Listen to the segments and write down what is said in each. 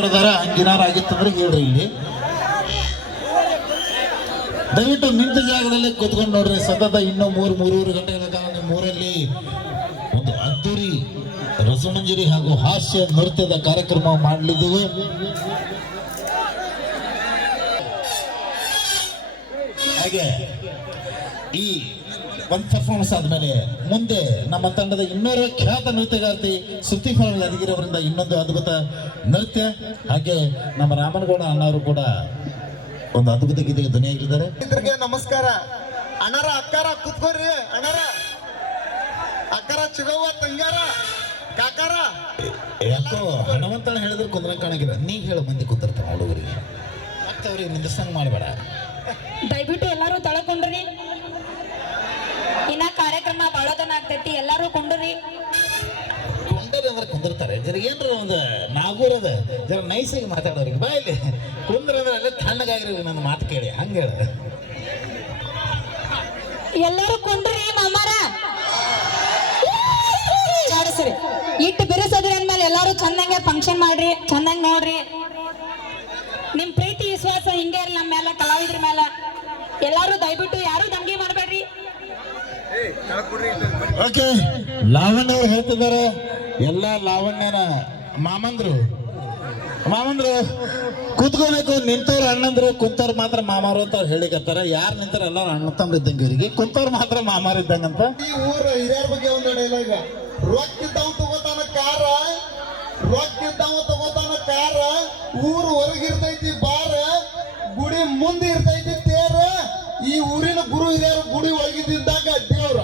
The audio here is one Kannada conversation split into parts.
ಹಂಗಿನಾರ ಆಗಿತ್ತಂದ್ರೆ ಹೇಳ್ರಿ. ಇಲ್ಲಿ ದಯವಿಟ್ಟು ನಿಂತ ಜಾಗದಲ್ಲಿ ಕೂತ್ಕೊಂಡು ನೋಡ್ರಿ. ಸತತ ಇನ್ನೂ ಮೂರುವರೆ ಗಂಟೆಗಳ ಕಾಲ ನಿಮ್ಮ ಊರಲ್ಲಿ ಒಂದು ಅದ್ದೂರಿ ರಸಮಂಜರಿ ಹಾಗೂ ಹಾಸ್ಯ ನೃತ್ಯದ ಕಾರ್ಯಕ್ರಮ ಮಾಡಲಿದ್ದೀವಿ. ಹಾಗೆ ಈ ಒಂದು ಪರ್ಫಾರ್ಮೆನ್ಸ್ ಆದ್ಮೇಲೆ ಮುಂದೆ ನಮ್ಮ ತಂಡದ ಇನ್ನೂರು ಖ್ಯಾತ ನೃತ್ಯಗಾರ್ತಿ ಸುತ್ತಿಫಲ ಯದಗಿರವರಿಂದ ಇನ್ನೊಂದು ಅದ್ಭುತ ನೃತ್ಯ, ಹಾಗೆ ನಮ್ಮ ರಾಮನಗೌಡ ಅಣ್ಣವರು ಕೂಡ ಒಂದು ಅದ್ಭುತ ಗೀತೆಗೆ ಧ್ವನಿಯಾಗಿದ್ದಾರೆ. ನಮಸ್ಕಾರ ಅಣ್ಣಾರ, ಅಕ್ಕಾರ ಕೂತ್ಕೋರಿ. ಅಣ್ಣಾರ, ಅಕ್ಕಾರ, ಚಿಗವ್ವ, ತಂಗ್ಯಾರ, ಕಾಕಾರ. ಯಾಕೋ ಹಣವಂತನ ಹೇಳಿದ್ರೆ ಕುಂದ್ರ ಕಾಣಗಿಲ್ಲ. ನೀ ಹೇಳು, ಮಂದಿ ಕೂತಿರ್ತಾರ ಹುಡುಗರಿಗೆ, ಮತ್ತೆ ಅವ್ರಿಗೆ ನಿಂದಿಸಂಗ್ ಮಾಡಬೇಡ. ದಯವಿಟ್ಟು ಎಲ್ಲಾರು ತಳಕೊಂಡ್ರಿ. ಇನ್ನ ಕಾರ್ಯಕ್ರಮ ಬಾಳೋದನ್ನ ಆಗ್ತೈತಿ, ಎಲ್ಲಾರು ಕೊಂಡ್ರಿ. ಕೊಂಡರಿ ಅಂದ್ರೆ ಕುಂದಿರ್ತಾರೆ. ಜರ ಏನ್ರ ಒಂದು ನಾಗೂರದ ಜರ ನೈಸಾಗಿ ಮಾತಾಡೋರಿಗೆ ಬಾ ಇಲ್ಲಿ ಕುಂದ್ರ ಅಂದ್ರೆ ಅಲ್ಲೇ ತಣ್ಣಗಾಗಿರಿ. ನನ್ನ ಮಾತು ಕೇಳಿ ಹಂಗೆ ಹೇಳ. ಎಲ್ಲಾರು ಕೊಂಡ್ರಿ ಮಾಮಾರ. ಸರಿ, ಇಟ್ಟು ಬಿರುಸದ್ರಿ ಅಂದ್ಮೇಲೆ ಎಲ್ಲಾರು ಚಂದಂಗೆ ಫಂಕ್ಷನ್ ಮಾಡ್ರಿ, ಚಂದಂಗ್ ನೋಡ್ರಿ. ನಿಮ್ ಪ್ರೀತಿ ವಿಶ್ವಾಸ ಹಿಂಗೆ ಇರ್ಲಿ ನಮ್ಮ ಮೇಲೆ, ಕಲಾವಿದ್ರ ಮೇಲೆ. ಎಲ್ಲಾರು ದಯವಿಟ್ಟು ಯಾರು ದಂಗೆ ಮಾಡಬೇಡ್ರಿ. ಓಕೆ, ಲಾವಣ್ಯ ಅವ್ರು ಹೇಳ್ತಿದ್ದಾರೆ. ಎಲ್ಲ ಲಾವಣ್ಯನ ಮಾಮಂದ್ರು ಕೂತ್ಕೋಬೇಕು. ನಿಂತವ್ರು ಅಣ್ಣಂದ್ರು, ಕುಂತವ್ರು ಮಾತ್ರ ಮಾಮಾರು ಅಂತ ಹೇಳಿಕತ್ತಾರ. ಯಾರು ನಿಂತಾರ ಎಲ್ಲಾರು ಅಣ್ಣ ತಮ್ಮ ಇದ್ದಂಗೆ ಇವರಿಗೆ, ಕುಂತವ್ರು ಮಾತ್ರ ಮಾಮಾರು ಇದ್ದಂಗಂತ. ಈ ಊರ ಹಿರಿಯರ ಬಗ್ಗೆ ಒಂದು ಡೈಲಾಗ್. ರೊಕ್ಕಿದ್ದವ್ ತಗೋತಾನ ಕಾರ, ರೊಕ್ಕಿದ್ದವ ತಗೋತಾನ ಕಾರ, ಊರು ಹೊರಗಿರ್ತೈತಿ ಬಾರ, ಗುಡಿ ಮುಂದೆ ಇರ್ತೈತಿ ತೇರ. ಈ ಊರಿನ ಗುರು ಹಿರಿಯರು ಗುಡಿ ಒಳಗಿದ್ದಾಗ ದೇವ್ರ.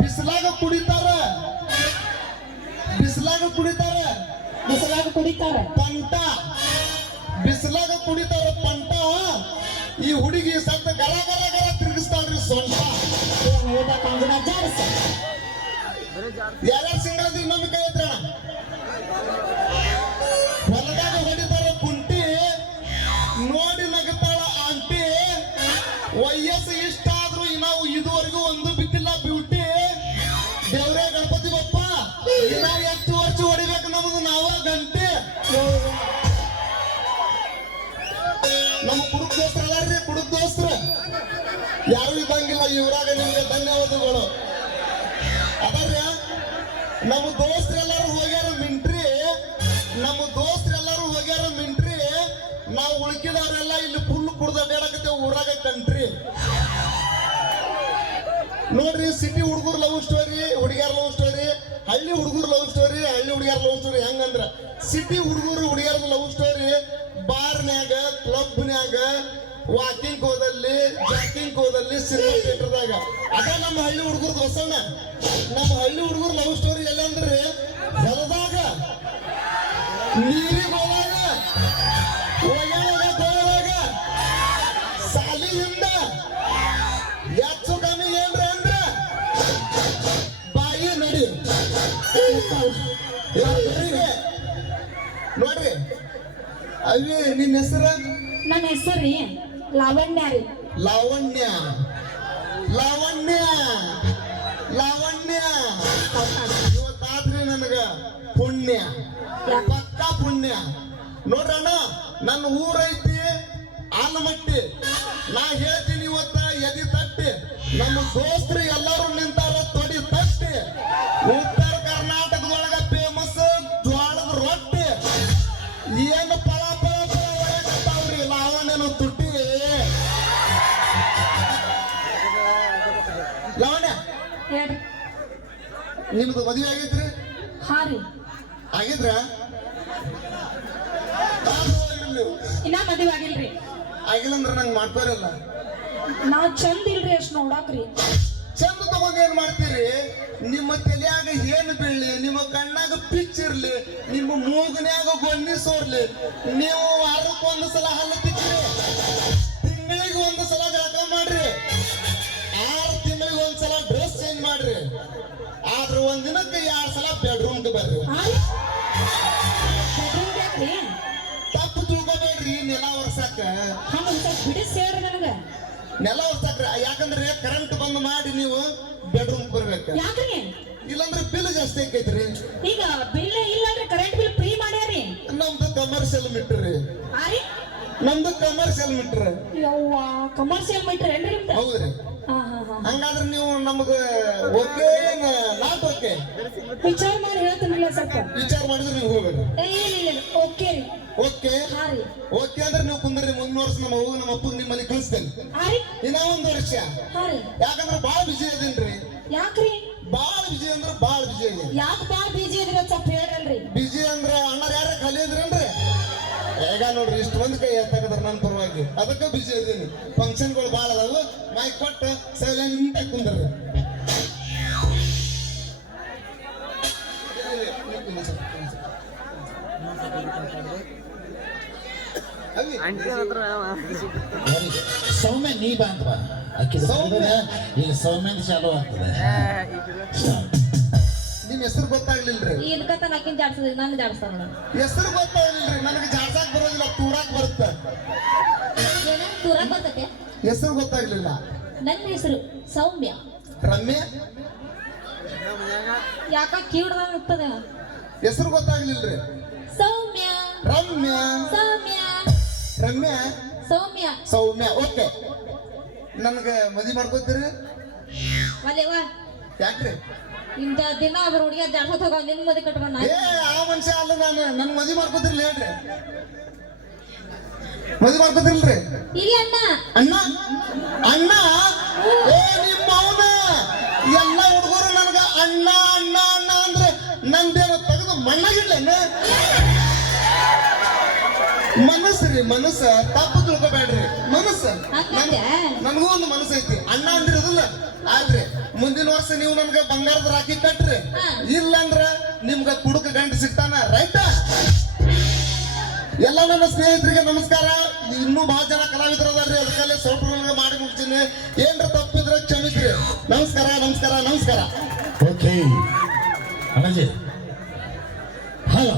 ಬಿಸಿಲಾಗ ಕುಡಿತಾರ, ಬಿಸಿಲಾಗ ಕುಡಿತಾರ, ಬಿಸಿಲಾಗ ಕುಡಿತಾರ ಪಂಟ, ಬಿಸಿಲಾಗ ಕುಡಿತಾರ ಪಂಟ. ಈ ಹುಡುಗಿ ಸತ್ತ ಗರ ಗರ ಗರ ತಿರುಗಿಸ್ತಾಳ್ರಿ ಸೊಂಟ. ಯಾರ್ಯಾರು ಸಿಂಗಳದ ಇನ್ನೊಂದು ಕೈ ಐತ್ರ. ಹೊಲದಾಗ ಹೊಡಿತಾರ ಕುಂಟಿ, ನೋಡಿ ನಗತಾಳ ಆಂಟಿ. ವಯಸ್ಸು ಇಷ್ಟ ಆದ್ರೂ ನಾವು ಇದುವರೆಗೂ ಒಂದು ಬಿದ್ದಿಲ್ಲ ಬ್ಯೂಟಿ. ದೇವ್ರೇ ಗಣಪತಿ ಬಪ್ಪ, ಇನ್ನ ಎಷ್ಟು ವರ್ಷ ಹೊಡಿಬೇಕು ನಮ್ದು ನಾವ ಗಂಟೆ. ನಮ್ಮ ಕುಡುಕ್ ದೋಸ್ತ್ರ ಅದಾರ್ರಿ, ಕುಡುಕ್ ದೋಸ್ತ್ರ ಯಾರು ಇದ್ದಂಗಿಲ್ಲ ಇವ್ರಾಗ. ನಿಮ್ಗೆ ಧನ್ಯವಾದಗಳು. ಅದಾರ್ಯ ನಮ್ಮ ದೋಸ್ತ್ರೆಲ್ಲರೂ ಹೋಗ್ಯಾರ ಮಿಂಟ್ರಿ, ನಮ್ಮ ದೋಸ್ತ್ರೆಲ್ಲರೂ ಹೋಗ್ಯಾರ ಮಿಂಟ್ರಿ. ನಾವು ಉಳ್ಕಿದವ್ರೆಲ್ಲ ಇಲ್ಲಿ ಫುಲ್ ಕುಡ್ದ ಅಡ್ಡಾಡಕತ್ತೇವೆ ಊರಾಗ ಕಂಟ್ರಿ. ನೋಡ್ರಿ, ಸಿಟಿ ಹುಡುಗರು ಲವ್ ಸ್ಟೋರಿ, ಹುಡುಗಿಯರ್ ಲವ್ ಸ್ಟೋರಿ, ಹಳ್ಳಿ ಹುಡುಗರು ಲವ್ ಸ್ಟೋರಿ, ಹಳ್ಳಿ ಹುಡುಗಿಯರ್ ಲವ್ ಸ್ಟೋರಿ. ಹೆಂಗಂದ್ರ ಸಿಟಿ ಹುಡುಗರು ಹುಡುಗಿಯರ್ ಲವ್ ಸ್ಟೋರಿ ಬಾರ್ನ್ಯಾಗ, ಕ್ಲಬ್ನ್ಯಾಗ, ವಾಕಿಂಗ್ ಹೋದಲ್ಲಿ, ಜಾಕಿಂಗ್ ಹೋದಲ್ಲಿ, ಸಿನಿಮಾ ಥಿಯೇಟರ್ದಾಗ. ಅದ ನಮ್ಮ ಹಳ್ಳಿ ಹುಡುಗರ್ದು ಹೊಸಣ್ಣ. ನಮ್ಮ ಹಳ್ಳಿ ಹುಡುಗರು ಲವ್ ಸ್ಟೋರಿ ಎಲ್ಲ ಅಂದ್ರೆ ಹೊಲದಾಗ, ನೀರಿಗೆ ಹೋದಾಗ, ಒಳಗ ತೋಳದಾಗ, ಸಾಲಿಯಿಂದ ಹೆಚ್ಚು ಕಮ್ಮಿ ಏನ್ರ ಅಂದ್ರ ಬಾಯಿ ನಡಿ. ನೋಡ್ರಿ, ಅವಿ ನಿನ್ನ ಹೆಸರ? ನನ್ನ ಹೆಸರಿ ಲಾವಣ್ಯ ರೀ. ಲಾವಣ್ಯ, ಲಾವಣ್ಯ, ಲಾವಣ್ಯ. ಇವತ್ತಾದ್ರಿ ನನಗ ಪುಣ್ಯ, ಪಕ್ಕ ಪುಣ್ಯ. ನೋಡ್ರಣ್ಣ, ನನ್ನ ಊರೈತಿ ಆಲಮಟ್ಟಿ. ನಾ ಹೇಳ್ತೀನಿ ಇವತ್ತ ಎದಿ ತಟ್ಟಿ. ನಮ್ಮ ದೋಸ್ತರು ಎಲ್ಲರೂ ನಿಂತಾರ ತೊಡಿ ತಟ್ಟಿ. ಉತ್ತರ ಕರ್ನಾಟಕದೊಳಗ ಫೇಮಸ್ ಜ್ವಾಳದ ರೊಟ್ಟಿ. ಏನು ಪಳ ಪಳ ಪಳ ಹೊಡೆಯಕತ್ತಾವ್ರಿ ಲಾವಣ್ಯನ ತುಟ್ಟಿ. ಲಾವಣ್ಯ, ಹೇಳ್ರಿ. ನಿಮ್ದು ಮದುವೆ ಆಗೈತ್ರಿ? ಹಾ ರೀ. ಆಗಿದ್ರ? ಇನ್ನ ಮದುವೆ ಆಗಿಲ್ರಿ. ಆಗಿಲ್ಲ ಅಂದ್ರೆ ನಂಗೆ ಮಾಡ್ತಾರಲ್ಲ. ನಾವ್ ಚಂದ ಇಲ್ರಿ ಅಷ್ಟ್ ನೋಡಾಕ್ರಿ. ಚಂದ ತಗೊಂಡ್ ಏನ್ ಮಾಡ್ತೀರಿ? ನಿಮ್ಮ ತಲೆಯಾಗ ಏನು ಬೀಳ್ಲಿ, ನಿಮ್ಮ ಕಣ್ಣಾಗ ಪಿಚ್ ಇರ್ಲಿ, ನಿಮ್ಮ ಮೂಗನ್ಯಾಗ ಗೊನ್ನಿ ಸೋರ್ಲಿ, ನೀವು ವಾರಕ್ಕೆ ಒಂದು ಸಲ ಹಲ್ಲು ತಿಕ್ಕ್ರಿ, ತಿಂಗಳಿಗೆ ಒಂದು ಸಲ ಜಳಕ ಮಾಡ್ರಿ, 6 ತಿಂಗಳಿಗೆ ಒಂದ್ಸಲ ಡ್ರೆಸ್ ಚೇಂಜ್ ಮಾಡ್ರಿ. ಆದ್ರೆ ಒಂದ್ ದಿನಕ್ಕೆ 2 ಸಲ ಬೆಡ್ರೂಮ್ಗೆ ಬರ್ರಿ. ತಪ್ಪು ತಿಳ್ಕೊಬೇಡ್ರಿ. ನೆಲ ಒರ್ಸಾಕ ಬಿಡಿಸಿ ಹೇಳ್ರಿ ನನಗ. ನೆಲ ಒರ್ಸಾಕ್ರಿ. ಯಾಕಂದ್ರೆ ಕರೆಂಟ್ ಬಂದ್ ಮಾಡಿ ನೀವು ಬೆಡ್ರೂಮ್ ಬರ್ಬೇಕು, ಯಾಕ್ರಿ? ಇಲ್ಲಾಂದ್ರೆ ಬಿಲ್ ಜಾಸ್ತಿ ಆಕೈತ್ರಿ. ಈಗ ಬಿಲ್ ಇಲ್ಲಂದ್ರೆ ಕರೆಂಟ್ ಬಿಲ್ ಫ್ರೀ ಮಾಡ್ಯಾರಿ. ನಮ್ದು ಕಮರ್ಷಿಯಲ್ ಮೀಟರ್ ರೀ, ಆರಿ ನಮ್ದು ಕಮರ್ಷಿಯಲ್ ಮೀಟರ್. ಯವ್ವ ಕಮರ್ಷಿಯಲ್ ಮೀಟರ್ ಏನ್ರಿ ನಿಮ್ದು? ಹೌದ್ರಿ. ಹಾ ಹಾ ಹಾ ಹಂಗಾದ್ರೆ ನೀವು ನಮಗ ಓಕೆ ನಾಟ್ ಓಕೆ ವಿಚಾರ ಮಾಡಿ ಹೇಳ್ತೀನಿಲ್ಲ ಸ್ವಲ್ಪ. ವಿಚಾರ ಮಾಡಿದ್ರೆ ನೀವು ಹೋಗ್ಬೇಡ್ರಿ. ಇಲ್ಲ ಓಕೆ ರೀ. ಓಕೆ ಹಾ ರೀ. ಓಕೆ ಅಂದ್ರೆ ನೀವು ಕುಂದ್ರಿ. ಮುಂದಿನ ವರ್ಷ ನಮ್ಮ ಅವ್ವ ನಮ್ಮ ಅಪ್ಪಗೆ ನಿಮ್ಮಲ್ಲಿ ಕಳಿಸ್ತೇನೆ. ಆರಿ ಇನ್ನ ಒಂದು ವರ್ಷ. ಹಾ ರೀ. ಯಾಕಂದ್ರೆ ಬಾಳ ಬಿಜಿ ಅದೀನ್ರಿ. ಯಾಕ್ರಿ? ಬಾಳ ಬಿಜಿ ಅಂದ್ರೆ ಬಾಳ ಬಿಜಿ ಇದೆ. ಯಾಕೆ ಬಾಳ ಬಿಜಿ ಇದ್ರಿ ಅಂತ ಸ್ವಲ್ಪ ಹೇಳ್ರಲ್ರಿ. ಬಿಜಿ ಅಂದ್ರೆ ಅಣ್ಣಾರ ಯಾರ ಖಾಲಿ ಇದ್ರೇನ್ರಿ? ಈಗ ನೋಡ್ರಿ ಇಷ್ಟು ಒಂದ್ ಕೈ ಎತ್ತಾಕದ್ರ ನನ್ನ ಪರವಾಗಿ, ಅದಕ್ಕೆ ಬಿಜಿ ಇದೀನಿ. ಫಂಕ್ಷನ್ಗಳು ಬಾಳ ಅದಾವು. ಮೈಕ್ ಕೊಟ್ಟು ಸೈಲೆಂಟ್ ಆಗಿ ಕುಂದ್ರಿ. ಸೌಮ್ಯ ನೀ ಬಾ ಅಂತ ಬಾ. ಅಕ್ಕಿದ ಸೌಮ್ಯ? ಈಗ ಸೌಮ್ಯಂದ ಚಾಲು ಆಗ್ತದೆ. ನಿಮ್ ಹೆಸರು ಗೊತ್ತಾಗ್ಲಿಲ್ರಿ? ಇದಕ್ಕಂತ ನಾಕಿನ್ ಜಾಡ್ಸೋದ್ರಿ ನಾನು ಜಾಡ್ಸ್ತಾನ ನೋಡ. ಹೆಸರು ಗೊತ್ತಾಗ್ಲಿಲ್ರಿ? ನನಗೆ ಜಾಡ್ಸಾಕ್ ಬರೋದಿಲ್ಲ, ತೂರಾಕ್ ಬರುತ್ತೆ. ಏನ ತೂರಾಕ್ ಬರ್ತೈತೆ? ಹೆಸರು ಗೊತ್ತಾಗ್ಲಿಲ್ಲ. ನನ್ನ ಹೆಸರು ಸೌಮ್ಯ. ರಮ್ಯ? ಯಾಕ ಕೀಡ್ದಾಗ ಇರ್ತದೆ. ಹೆಸರು ಗೊತ್ತಾಗ್ಲಿಲ್ರಿ? ಸೌಮ್ಯ. ರಮ್ಯ? ಸೌಮ್ಯ. ರಮ್ಯ? ಸೌಮ್ಯ. ಸೌಮ್ಯ. ಓಕೆ. ನನ್ಗೆ ಮದುವೆ ಮಾಡ್ಕೋತೀರಿ? ಅಲ್ಲೇವಾ ಯಾಕ್ರಿ? ಇಂಥ ದಿನ ಅವ್ರ ಹುಡುಗಿಯ ಜಾಡ್ಸೋತ್ ಹೋಗ ನಿನ್ ಮದಿ ಕಟ್ಕೊಂಡ. ಏ ಆ ಮನುಷ್ಯ ಅಲ್ಲ ನಾನು. ನನ್ ಮದುವೆ ಮಾಡ್ಕೋತಿರ್ಲಿ ಹೇಳ್ರಿ. ಮದುವೆ ಮಾಡ್ಕೋತಿರ್ಲ್ರಿ? ಇಲ್ಲ ಅಣ್ಣ. ಅಣ್ಣ? ಅಣ್ಣ? ಏ ನಿಮ್ಮ ಅವನ ಎಲ್ಲ ಹುಡುಗರು ನನ್ಗ ಅಣ್ಣ ಅಣ್ಣ ಅಣ್ಣ ಅಂದ್ರೆ ನಂದೇನು ತೆಗೆದು ಮಣ್ಣಾಗಿಡ್ಲೇನು? ಮನಸ್ಸು ರೀ, ಮನಸ್ಸ ತಪ್ಪು ತಿಳ್ಕೊಬೇಡ್ರಿ. ಮನಸ್ಸ ನನಗೂ ಒಂದು ಮನಸ್ಸು ಐತಿ. ಅಣ್ಣ ಅಂದಿರೋದಿಲ್ಲ. ಆದ್ರೆ ಮುಂದಿನ ವರ್ಷ ನೀವು ನನ್ಗೆ ಬಂಗಾರದ ರಾಖಿ ಕಟ್ರಿ. ಇಲ್ಲಂದ್ರ ನಿಮ್ಗ ಕುಡುಕ ಗಂಟು ಸಿಗ್ತಾನ. ರೈತ? ಎಲ್ಲ ನನ್ನ ಸ್ನೇಹಿತರಿಗೆ ನಮಸ್ಕಾರ. ಇನ್ನೂ ಬಹಳ ಜನ ಕಲಾವಿದರು ಅದಾರ್ರಿ, ಅದಕ್ಕೆಲ್ಲ ಸ್ವಲ್ಪ ಮಾಡಿ ಮುಗಿಸ್ತೀನಿ. ಏನ್ರ ತಪ್ಪಿದ್ರೆ ಕ್ಷಮಿಸ್ರಿ. ನಮಸ್ಕಾರ ನಮಸ್ಕಾರ ನಮಸ್ಕಾರ. Okay Annaji hello